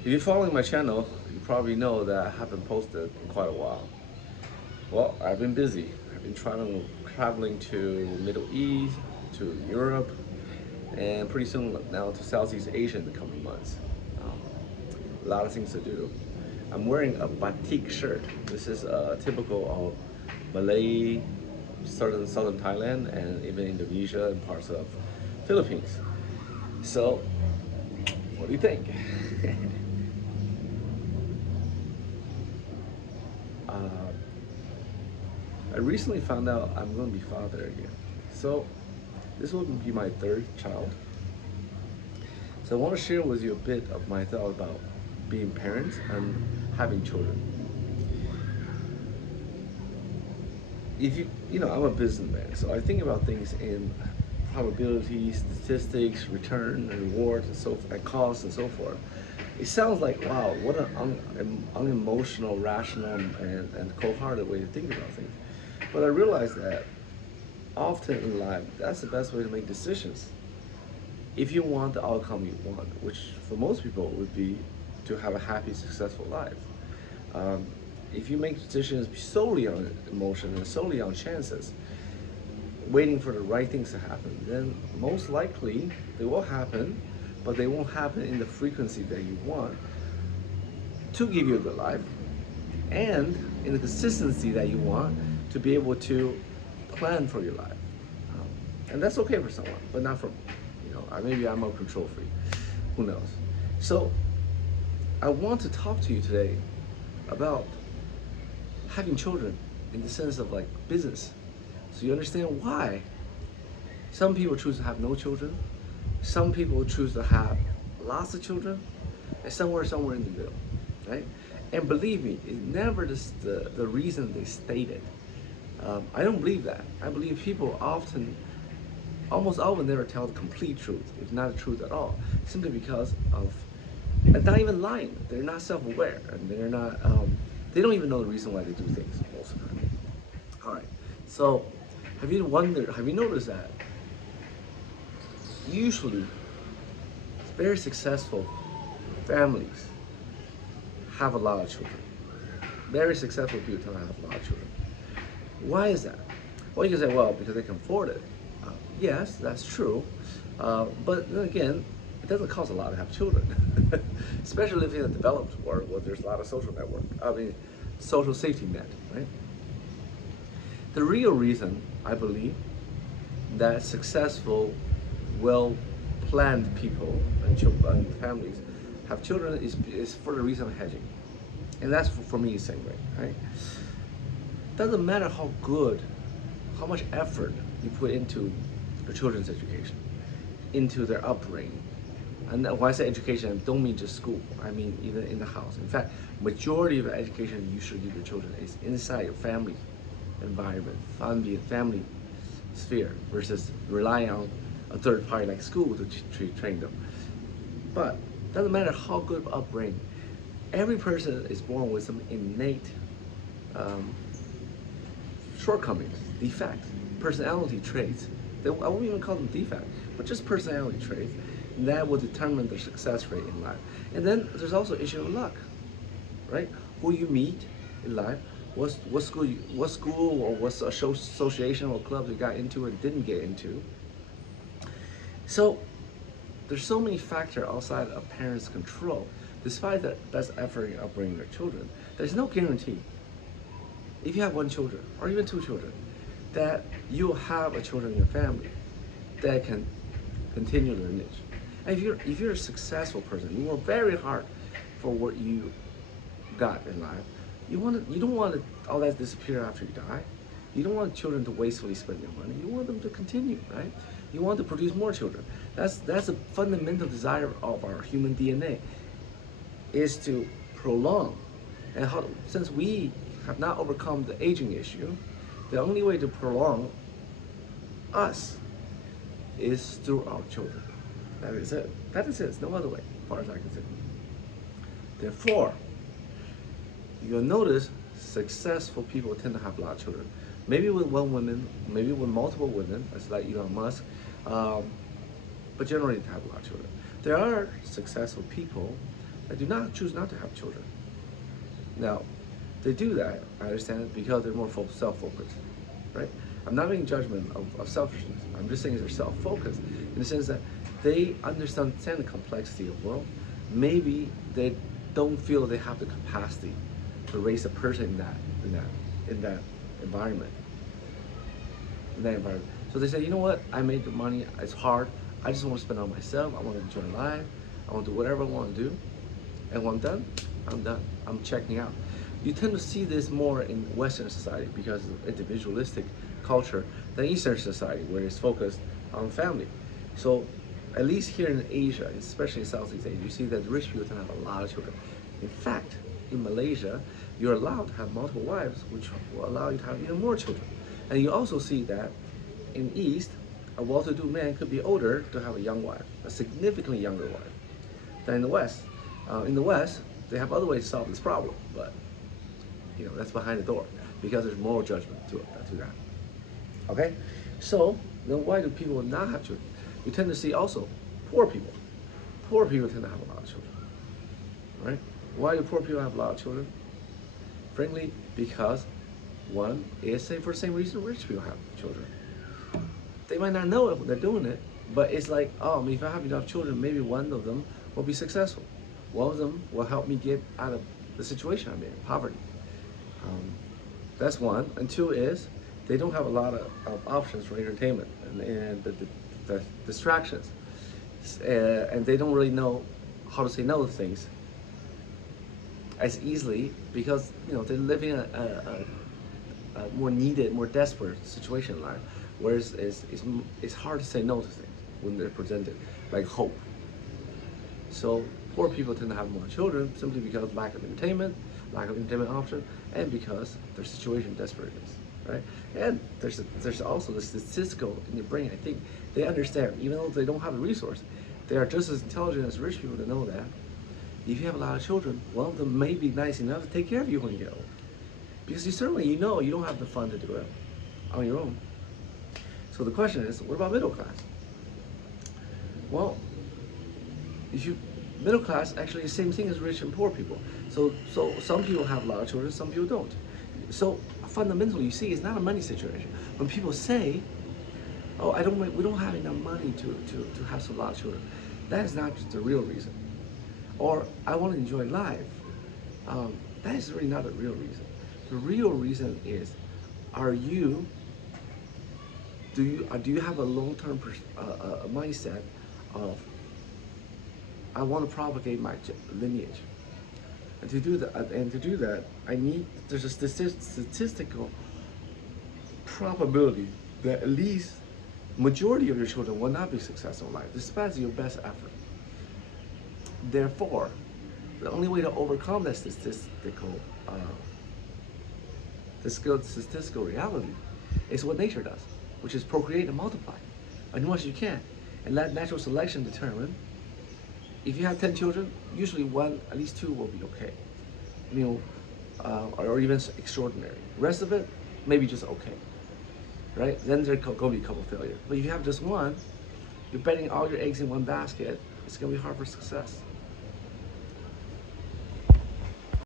If you're following my channel, you probably know that I haven't posted in quite a while. Well, I've been busy. I've been traveling to Middle East, to Europe, and pretty soon now to Southeast Asia in the coming months. Um, a lot of things to do. I'm wearing a batik shirt. This is typical of Malay, southern Thailand, and even Indonesia and parts of Philippines. So, what do you think? uh, I recently found out I'm going to be father again. So, this will be my third child. So, I want to share with you a bit of my thought about being parents and having children. If I'm a businessman, so I think about things in probability, statistics, return, and reward, and and cost, and so forth. It sounds like wow, what an unemotional, rational, and cold-hearted way to think about things. But I realize that often in life, that's the best way to make decisions. If you want the outcome you want, which for most people would be to have a happy, successful life. Um, if you make decisions solely on emotion and solely on chances, waiting for the right things to happen, then most likely they will happen, but they won't happen in the frequency that you want to give you a good life and in the consistency that you want to be able to plan for your life. Um, and that's okay for someone, but not for me. Maybe I'm a control freak. Who knows? So I want to talk to you today about having children in the sense of like business. So you understand why some people choose to have no children, some people choose to have lots of children, and somewhere in the middle, right? And believe me, it's never the reason they stated. I don't believe that. I believe people almost often never tell the complete truth, if not the truth at all, simply because of, and not even lying. They're not self-aware, and they don't even know the reason why they do things most of the time. All right. So, have you noticed that usually very successful families have a lot of children? Very successful people tend to have a lot of children. Why is that? Well, you can say, well, because they can afford it. Yes, that's true. But then again, it doesn't cost a lot to have children, especially if in a developed world where there's a lot of social safety net, right? The real reason, I believe, that successful, well-planned people and families have children is for the reason of hedging. And that's for me the same way, right? Doesn't matter how good, how much effort you put into your children's education, into their upbringing. And when I say education, I don't mean just school. I mean even in the house. In fact, majority of the education you should give your children is inside your family environment, family sphere, versus relying on a third party like school to train them. But doesn't matter how good of upbringing. Every person is born with some innate um, shortcomings, defects, personality traits. I won't even call them defect, but just personality traits that will determine their success rate in life. And then there's also issue of luck, right? Who you meet in life, what school or what association or clubs you got into and didn't get into. So there's so many factors outside of parents' control. Despite the best effort in upbringing their children, there's no guarantee if you have one children or even two children that you'll have a children in your family that can continue their niche. And if you're a successful person, you work very hard for what you got in life. You don't want all that disappear after you die. You don't want children to wastefully spend your money. You want them to continue, right? You want to produce more children. That's a fundamental desire of our human DNA, is to prolong. And since we have not overcome the aging issue, the only way to prolong us is through our children. That is it. That is it. It's no other way, as far as I can see. Therefore, you'll notice successful people tend to have a lot of children. Maybe with one woman, maybe with multiple women, as like Elon Musk, um, but generally they have a lot of children. There are successful people that do not choose not to have children. Now, they do that, I understand it, because they're more self-focused, right? I'm not making judgment of selfishness. I'm just saying they're self-focused in the sense that they understand the complexity of the world. Maybe they don't feel they have the capacity to raise a person in that environment. In that environment. So they say, you know what? I made the money. It's hard. I just want to spend it on myself. I want to enjoy life. I want to do whatever I want to do. And when I'm done, I'm done. I'm checking out. You tend to see this more in Western society because of individualistic culture than Eastern society, where it's focused on family. So, at least here in Asia, especially in Southeast Asia, you see that rich people tend to have a lot of children. In fact, in Malaysia, you're allowed to have multiple wives, which will allow you to have even more children. And you also see that in East, a well-to-do man could be older to have a young wife, a significantly younger wife, than in the West. In the West, they have other ways to solve this problem, but that's behind the door because there's moral judgment to that. Okay, so then why do people not have children? You tend to see also poor people. Poor people tend to have a lot of children, right? Why do poor people have a lot of children? Frankly, because one is for the same reason rich people have children. They might not know it when they're doing it, but it's like, oh, if I have enough children, maybe one of them will be successful. One of them will help me get out of the situation I'm in, poverty. That's one. And two is they don't have a lot of options for entertainment and the distractions. And they don't really know how to say no to things as easily because they're living a more needed, more desperate situation in life, whereas it's hard to say no to things when they're presented, like hope. So poor people tend to have more children simply because of lack of entertainment option, and because their situation desperate is, right? And there's also the statistical in your brain. I think they understand, even though they don't have the resource, they are just as intelligent as rich people to know that if you have a lot of children, one of them may be nice enough to take care of you when you get old. Because you don't have the fun to do it on your own. So the question is, what about middle class? Well, middle class actually is the same thing as rich and poor people. So some people have a lot of children, some people don't. So fundamentally, you see, it's not a money situation. When people say, "Oh, we don't have enough money to have a lot of children," that is not the real reason. Or I want to enjoy life. That is really not the real reason. The real reason is, do you have a long-term mindset of I want to propagate my lineage, and to do that, there's a statistical probability that at least majority of your children will not be successful in life, despite your best effort. Therefore, the only way to overcome that statistical reality is what nature does, which is procreate and multiply as much as you can, and let natural selection determine. If you have 10 children, usually at least two will be okay, or even extraordinary. The rest of it, maybe just okay, right? Then there's going to be a couple failures. But if you have just one, you're betting all your eggs in one basket. It's going to be hard for success.